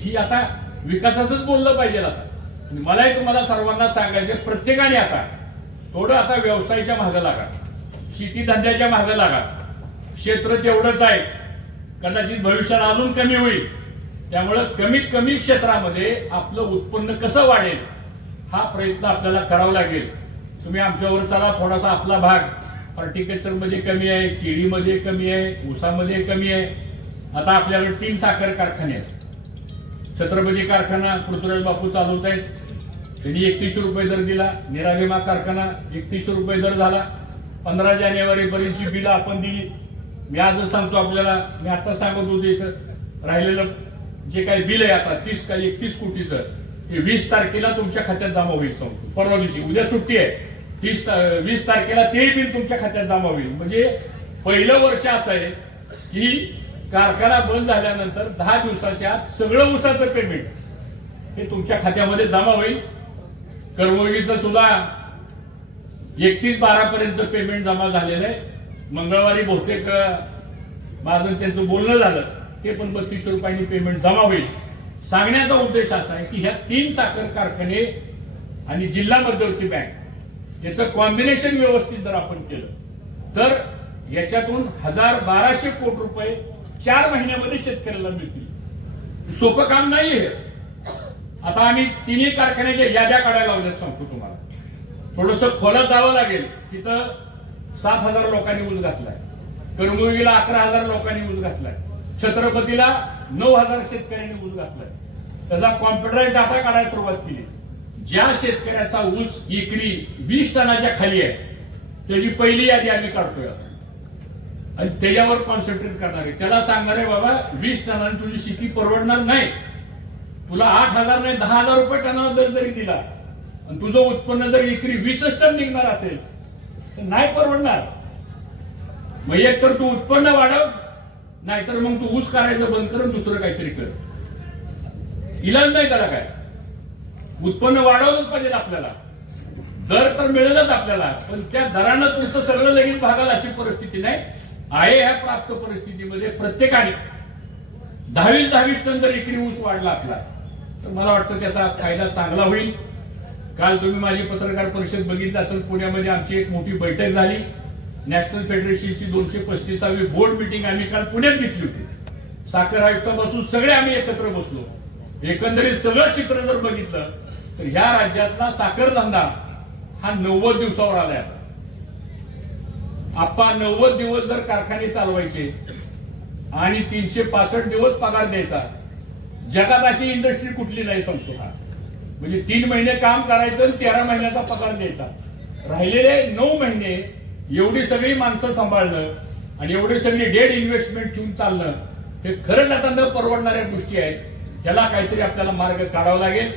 ही आता विकासाचंच बोललं पाहिजे. आता मलाही तुम्हाला सर्वांना सांगायचं, प्रत्येकाने आता थोडं आता व्यवसायाच्या मागे लागा, शेती धंद्याच्या मागे लागा. क्षेत्र तेवढंच आहे, कदाचित भविष्यात अजून कमी होईल. त्यामुळं कमीत कमी क्षेत्रामध्ये आपलं उत्पन्न कसं वाढेल हा प्रयत्न आपल्याला करावा लागेल. तुम्ही आमच्यावर चला, थोडासा आपला भाग हॉर्टिकल्चर मध्ये कमी आहे, केळीमध्ये कमी आहे, ऊसामध्ये कमी आहे. आता आपल्याकडे 3 साखर कारखाने आहेत. छत्रपती कारखाना पृथ्वीराज बापू चालवत आहेत, त्यांनी 3100 रुपये दर दिला. निराभिमा कारखाना 3100 रुपये दर झाला. 15 जानेवारी पर्यंतची बिलं आपण दिली. मी आजच सांगतो आपल्याला, मी आता सांगत होतो इथं राहिलेलं जे काही बिल आहे आता 30 का 31 कोटीचं, हे 20 तारखेला तुमच्या खात्यात जमा होईल. सांगतो परवा दिवशी, उद्या सुट्टी आहे, 20 तारखेला ते बिल तुमच्या खात्यात जमा होईल. म्हणजे पहिलं वर्ष असं आहे की कारखाना बंद झाल्यानंतर 10 दिवसाच्या आत सगळं ऊसाचं पेमेंट हे तुमच्या खात्यामध्ये जमा होईल. कर्मयोगीचं सुद्धा 31/12 पर्यंत पेमेंट जमा झालेलं आहे. मंगळवारी बहुतेक माझं त्यांचं बोलणं झालं, ते पण 3200 रुपयांनी पेमेंट जमा होईल. सांगण्याचा उद्देश असा आहे की ह्या 3 साखर कारखाने आणि जिल्हा मध्यवर्ती बँक याचं कॉम्बिनेशन व्यवस्थित जर आपण केलं तर याच्यातून 1200 कोटी रुपये 4 महिन्यामध्ये शेतकऱ्याला मिळतील. सोपं काम नाही हे. आता आम्ही 3 कारखान्याच्या याद्या काढायला लावल्यात. सांगतो तुम्हाला, थोडंसं खोला जावं लागेल. तिथं 7,000 लोकांनी ऊस घातलाय, कर्मयोगीला 11,000 लोकांनी ऊस घातलाय, छत्रपतीला 9,000 शेतकऱ्यांनी ऊस घातलाय. त्याचा कॉम्प्युटराइज डाटा काढायला सुरुवात केली. ज्या शेतकऱ्याचा ऊस एकरी 20 टनाच्या खाली आहे त्याची पहिली यादी आम्ही काढतोय आणि त्याच्यावर कॉन्सन्ट्रेट करणार आहे. त्याला सांगणार आहे, बाबा 20 टनाने तुझी शेती परवडणार नाही. तुला 8,000 नाही 10,000 रुपये टनाला दर जरी दिला आणि तुझं उत्पन्न जर एकरी 20 टन निघणार असेल तर नाही परवडणार. मग एक तर तू उत्पन्न वाढव, नाहीतर मग तू ऊस करायचं बंद कर, दुसरं काहीतरी कर. इलाज नाही त्याला. काय उत्पन्न वाढवलंच पाहिजे आपल्याला. दर तर मिळेलच आपल्याला, पण त्या दरानं तुमचं सगळं लगेच भागाल अशी परिस्थिती नाही आहे. ह्या प्राप्त परिस्थितीमध्ये प्रत्येकाने 10-20 टन जर एकरी ऊस वाढला आपला तर मला वाटतं त्याचा फायदा चांगला होईल. काल तुम्ही माझी पत्रकार परिषद बघितली असेल, पुण्यामध्ये आमची एक मोठी बैठक झाली. नॅशनल फेडरेशनची 235वी बोर्ड मीटिंग आम्ही काल पुण्यात घेतली होती. साखर आयुक्तापासून सगळे आम्ही एकत्र बसलो. एकंदरीत सगळं चित्र जर बघितलं तर ह्या राज्यातला साखर धंदा हा 90 दिवसावर आलाय. आपण 90 दिवस जर कारखाने चालवायचे आणि 365 दिवस पगार द्यायचा, जगात अशी इंडस्ट्री कुठली नाही. सांगतो हा, म्हणजे 3 महिने काम करायचं आणि 13 महिन्याचा पगार द्यायचा. राहिलेले 9 महिने एवढी सगळी माणसं सांभाळणं आणि एवढी सगळी डेड इन्व्हेस्टमेंट ठेवून चालणं हे खरंच आता न परवडणाऱ्या गोष्टी आहेत. त्याला काहीतरी आपल्याला मार्ग काढावा लागेल.